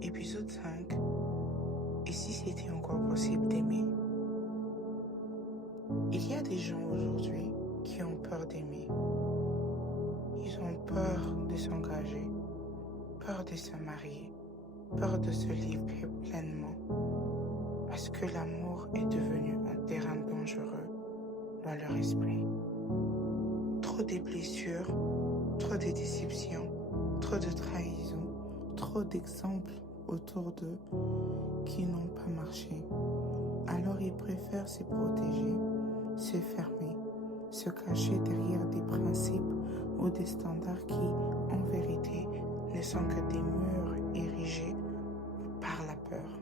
Épisode 5. Et si c'était encore possible d'aimer? Il y a des gens aujourd'hui qui ont peur d'aimer. Ils ont peur de s'engager, peur de se marier, peur de se livrer pleinement. Parce que l'amour est devenu un terrain dangereux dans leur esprit. Trop de blessures, trop de déceptions, trop de trahisons, trop d'exemples autour d'eux qui n'ont pas marché. Alors ils préfèrent se protéger, se fermer, se cacher derrière des principes ou des standards qui, en vérité, ne sont que des murs érigés par la peur.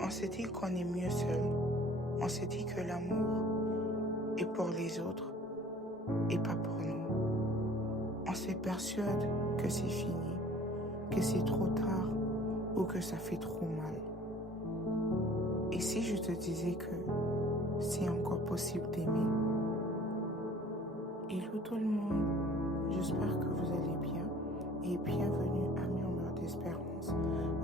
On se dit qu'on est mieux seul. On se dit que l'amour est pour les autres et pas pour nous. On se persuade que c'est fini, que c'est trop tard ou que ça fait trop mal. Et si je te disais que c'est encore possible d'aimer? Hello tout le monde, j'espère que vous allez bien et bienvenue à Murmure d'Espérance,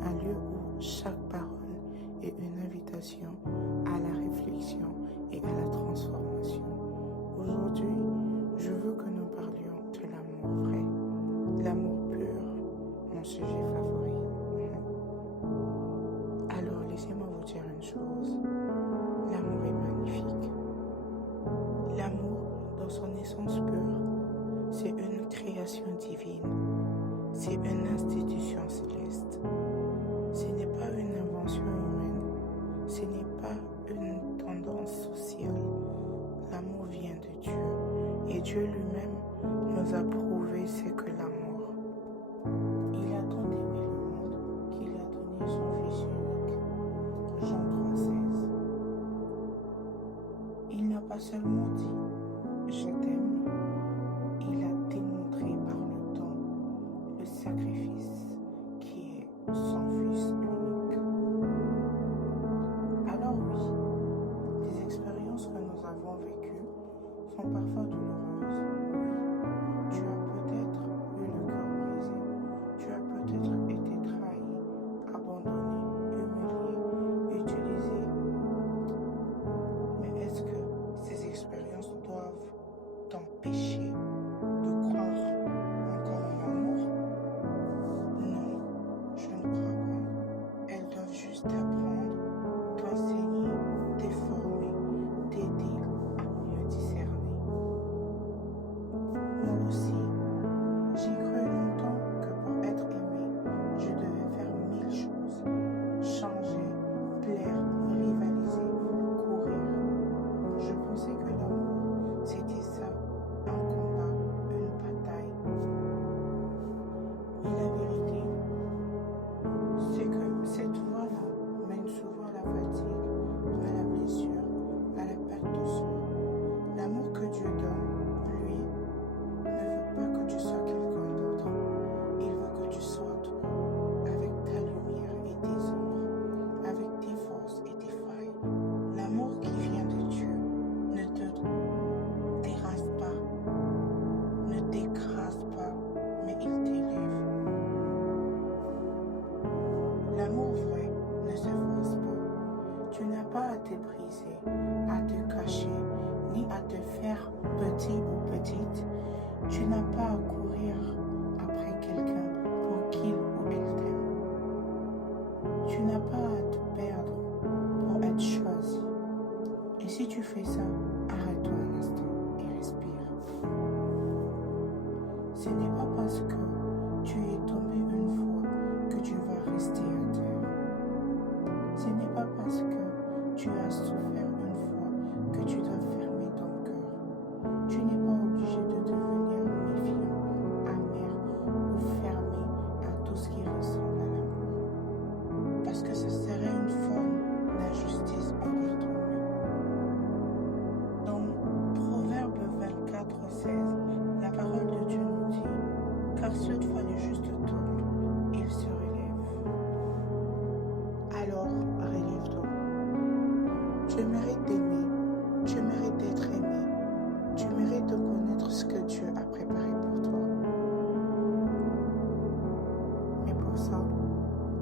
un lieu où chaque parole est une invitation à la réflexion et à la transformation. Aujourd'hui, je veux que nous parlions de l'amour vrai, l'amour pur, mon sujet favori. Alors, laissez-moi vous dire une chose, l'amour est magnifique. L'amour, dans son essence pure, c'est une création divine, c'est une institution céleste. Ce n'est pas une invention humaine, ce n'est pas une tendance sociale. L'amour vient de Dieu et Dieu lui-même nous a prouvé ce que l'amour. Il a tant aimé le monde qu'il a donné son Fils unique. Jean 3,16. Il n'a pas seulement dit « je t'aime », il a démontré par le temps le sacrifice qui est son Fils unique. Alors oui, les expériences que nous avons vécues sont parfois douloureuses. Oui, tu as peut-être eu le cœur brisé, tu as peut-être été trahi, abandonné, humilié, utilisé. Mais est-ce que ces expériences doivent t'empêcher de croire encore en l'amour? Non, je ne crois pas. Elles doivent juste t'apprendre, t'enseigner, t'informer, t'aider à mieux discerner. Moi aussi, j'ai cru longtemps que pour être aimé, je devais faire 1000 choses. Changer, plaire, rivaliser, courir. Je pensais que l'amour, c'était ça, un combat, une bataille. Mais la vérité, c'est que cette voie-là mène souvent à la fatigue, à la blessure, à la perte de soi. L'amour que Dieu donne, lui, ne veut pas que tu sois quelqu'un d'autre. Il veut que tu sois toi, avec ta lumière et tes ombres, avec tes forces et tes failles. L'amour qui vient de Dieu ne te terrasse pas, ne t'écrase pas, mais il t'élève. L'amour vrai ne se force pas. Tu n'as pas à te briser, à te cacher, ni à te faire petit ou petite. Tu n'as pas à courir après quelqu'un pour qu'il ou elle t'aime. Tu n'as pas à te perdre pour être choisi. Et si tu fais ça, arrête-toi un instant et respire. Ce n'est pas parce que tu es tombé une fois que tu vas rester à terre. Ce n'est pas parce que tu as souffert une fois que tu dois fermer ton cœur. Tu n'es pas obligé de devenir méfiant, amer ou fermé à tout ce qui ressemble à l'amour. Parce que ce serait une forme d'injustice envers toi-même. Dans Proverbe 24,16, la parole de Dieu nous dit « Car toutefois le juste tombe, il se relève. » Alors, relève-toi. Tu mérites d'aimer, tu mérites d'être aimé, tu mérites de connaître ce que Dieu a préparé pour toi. Mais pour ça,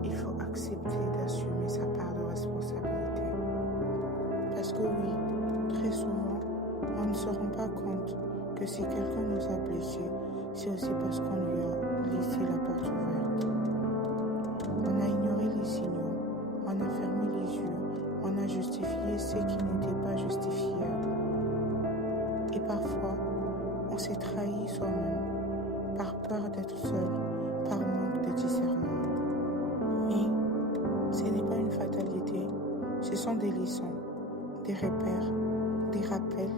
il faut accepter d'assumer sa part de responsabilité. Parce que oui, très souvent, on ne se rend pas compte que si quelqu'un nous a blessés, c'est aussi parce qu'on lui a laissé la porte ouverte. On a ignoré les signaux, on a fermé les yeux, on a justifié ce qui n'était pas justifiable. Et parfois, on s'est trahi soi-même par peur d'être seul, par manque de discernement. Mais ce n'est pas une fatalité, ce sont des leçons, des repères, des rappels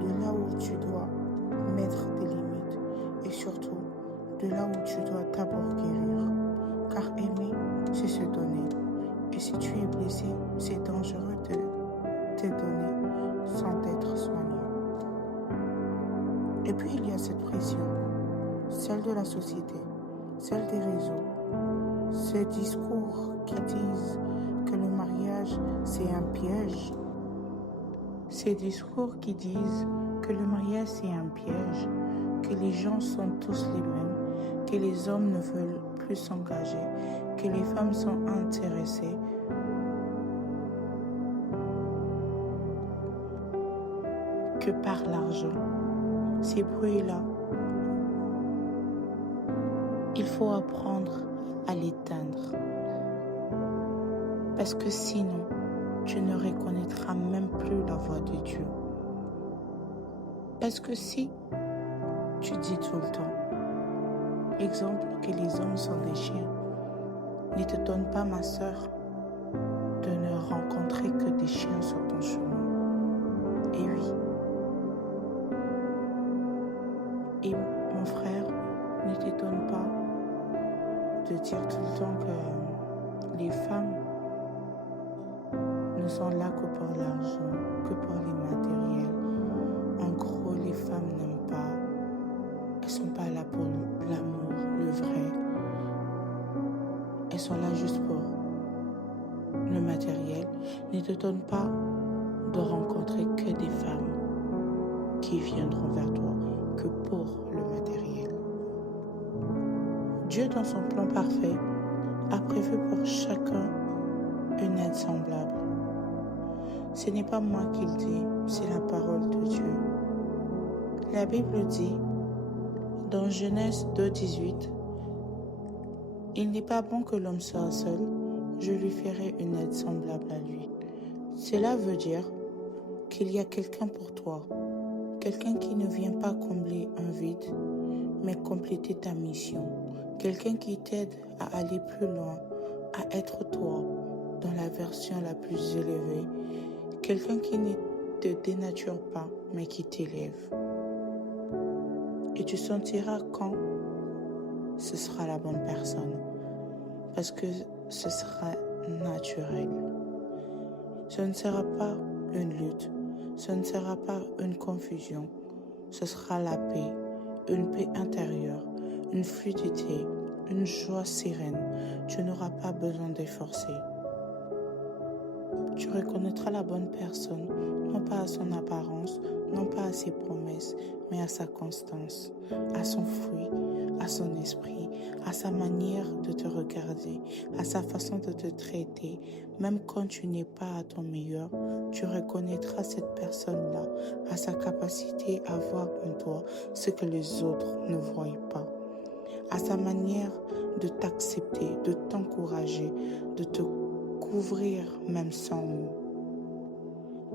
de là où tu dois mettre des limites et surtout de là où tu dois d'abord guérir. Car aimer, c'est se donner. Et si tu es blessé, c'est dangereux de te donner sans être soigné. Et puis il y a cette pression, celle de la société, celle des réseaux, ces discours qui disent que le mariage c'est un piège. Ces discours qui disent que le mariage c'est un piège, que les gens sont tous les mêmes, que les hommes ne veulent plus s'engager, que les femmes sont intéressées que par l'argent. Ces bruits-là, il faut apprendre à l'éteindre. Parce que sinon, tu ne reconnaîtras même plus la voix de Dieu. Parce que si tu dis tout le temps, exemple que les hommes sont des chiens, ne te donne pas, ma sœur, de ne rencontrer que des chiens sur ton chemin. Et oui. Et mon frère, ne t'étonne pas de dire tout le temps que les femmes ne sont là que pour l'argent, que pour les matériels. En gros, les femmes n'aiment pas. Elles ne sont pas là pour l'amour, le vrai. Elles sont là juste pour le matériel. Ne t'étonne pas de rencontrer que des femmes qui viendront vers toi que pour le matériel. Dieu, dans son plan parfait, a prévu pour chacun une aide semblable. Ce n'est pas moi qui le dis, c'est la parole de Dieu. La Bible dit, dans Genèse 2,18, « Il n'est pas bon que l'homme soit seul, je lui ferai une aide semblable à lui. » Cela veut dire qu'il y a quelqu'un pour toi, quelqu'un qui ne vient pas combler un vide, mais compléter ta mission. Quelqu'un qui t'aide à aller plus loin, à être toi dans la version la plus élevée. Quelqu'un qui ne te dénature pas, mais qui t'élève. Et tu sentiras quand ce sera la bonne personne, parce que ce sera naturel. Ce ne sera pas une lutte, ce ne sera pas une confusion, ce sera la paix, une paix intérieure, une fluidité, une joie sereine. Tu n'auras pas besoin de forcer. Tu reconnaîtras la bonne personne, non pas à son apparence, non pas à ses promesses, mais à sa constance, à son fruit, à son esprit, à sa manière de te regarder, à sa façon de te traiter. Même quand tu n'es pas à ton meilleur, tu reconnaîtras cette personne-là, à sa capacité à voir en toi ce que les autres ne voient pas, à sa manière de t'accepter, de t'encourager, de te couvrir même sans mots.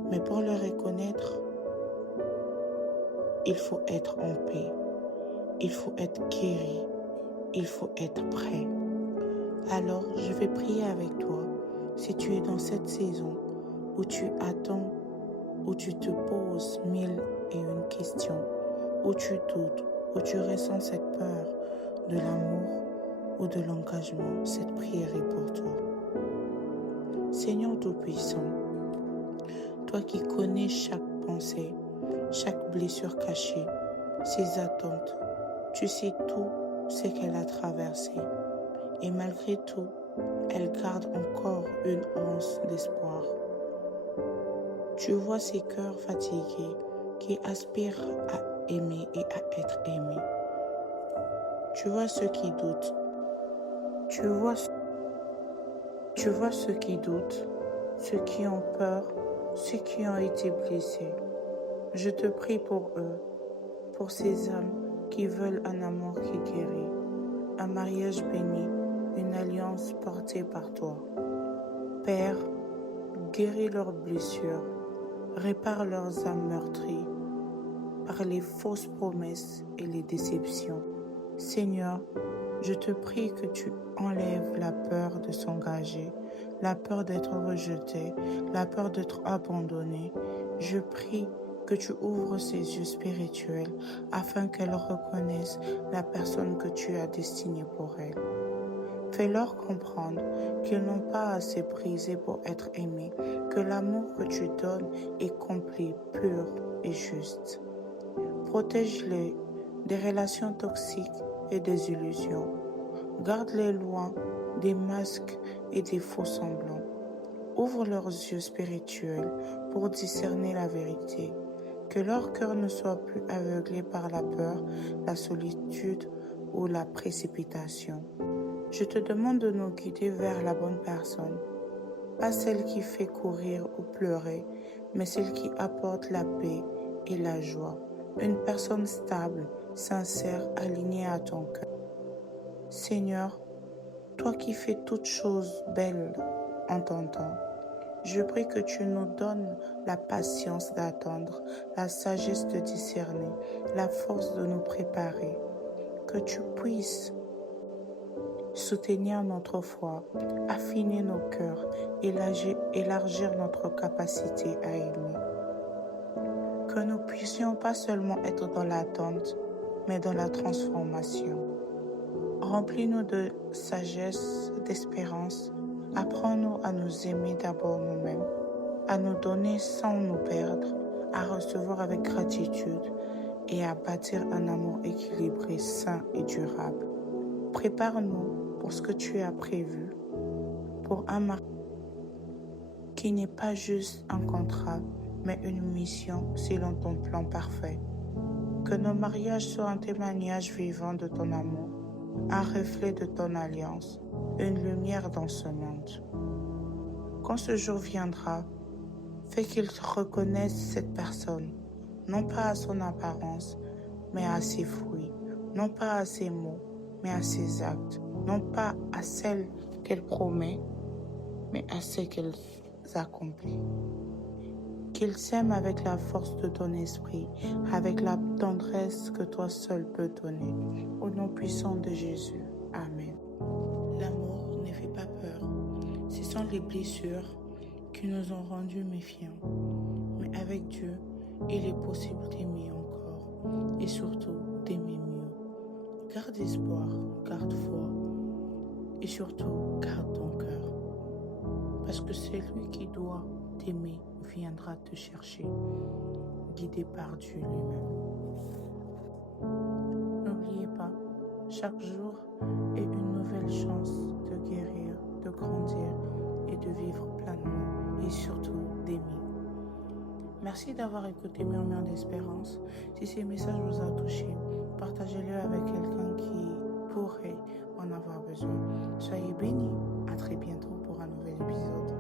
Mais pour le reconnaître, il faut être en paix, il faut être guéri, il faut être prêt. Alors, je vais prier avec toi. Si tu es dans cette saison où tu attends, où tu te poses 1001 questions, où tu doutes, où tu ressens cette peur de l'amour ou de l'engagement, cette prière est pour toi. Seigneur Tout-Puissant, toi qui connais chaque pensée, chaque blessure cachée, ses attentes, tu sais tout ce qu'elle a traversé. Et malgré tout, elle garde encore une once d'espoir. Tu vois ces cœurs fatigués qui aspirent à aimer et à être aimés. Tu vois ceux qui doutent. Tu vois Tu vois ceux qui doutent, ceux qui ont peur, ceux qui ont été blessés. Je te prie pour eux, pour ces âmes qui veulent un amour qui guérit, un mariage béni, une alliance portée par toi. Père, guéris leurs blessures, répare leurs âmes meurtries par les fausses promesses et les déceptions. Seigneur, je te prie que tu enlèves la peur de s'engager, la peur d'être rejeté, la peur d'être abandonné. Je prie que tu ouvres ses yeux spirituels afin qu'elle reconnaisse la personne que tu as destinée pour elle. Fais-leur comprendre qu'ils n'ont pas à se briser pour être aimés, que l'amour que tu donnes est complet, pur et juste. Protège-les des relations toxiques et des illusions. Garde-les loin des masques et des faux semblants. Ouvre leurs yeux spirituels pour discerner la vérité. Que leur cœur ne soit plus aveuglé par la peur, la solitude ou la précipitation. Je te demande de nous guider vers la bonne personne, pas celle qui fait courir ou pleurer, mais celle qui apporte la paix et la joie. Une personne stable, sincère, alignée à ton cœur. Seigneur, toi qui fais toutes choses belles en ton temps, je prie que tu nous donnes la patience d'attendre, la sagesse de discerner, la force de nous préparer, que tu puisses soutenir notre foi, affiner nos cœurs, élargir notre capacité à aimer. Que nous puissions pas seulement être dans l'attente, mais dans la transformation. Remplis-nous de sagesse, d'espérance. Apprends-nous à nous aimer d'abord nous-mêmes, à nous donner sans nous perdre, à recevoir avec gratitude et à bâtir un amour équilibré, sain et durable. Prépare-nous pour ce que tu as prévu, pour un mariage qui n'est pas juste un contrat, mais une mission selon ton plan parfait. Que nos mariages soient un témoignage vivant de ton amour, un reflet de ton alliance, une lumière dans ce monde. Quand ce jour viendra, fais qu'ils reconnaissent cette personne, non pas à son apparence, mais à ses fruits, non pas à ses mots, mais à ses actes, non pas à celles qu'elle promet, mais à ce qu'elle accomplit. Qu'ils s'aiment avec la force de ton esprit, avec la tendresse que toi seul peux donner. Au nom puissant de Jésus. Amen. L'amour ne fait pas peur. Ce sont les blessures qui nous ont rendus méfiants. Mais avec Dieu, il est possible d'aimer encore et surtout d'aimer mieux. Garde espoir, garde foi et surtout garde ton cœur. Parce que celui qui doit t'aimer viendra te chercher, guidé par Dieu lui-même. N'oubliez pas, chaque jour est une nouvelle chance de guérir, de grandir et de vivre pleinement et surtout d'aimer. Merci d'avoir écouté Murmure d'Espérance. Si ces messages vous ont touché, partagez-le avec quelqu'un qui pourrait en avoir besoin. Soyez bénis. À très bientôt pour un nouvel épisode.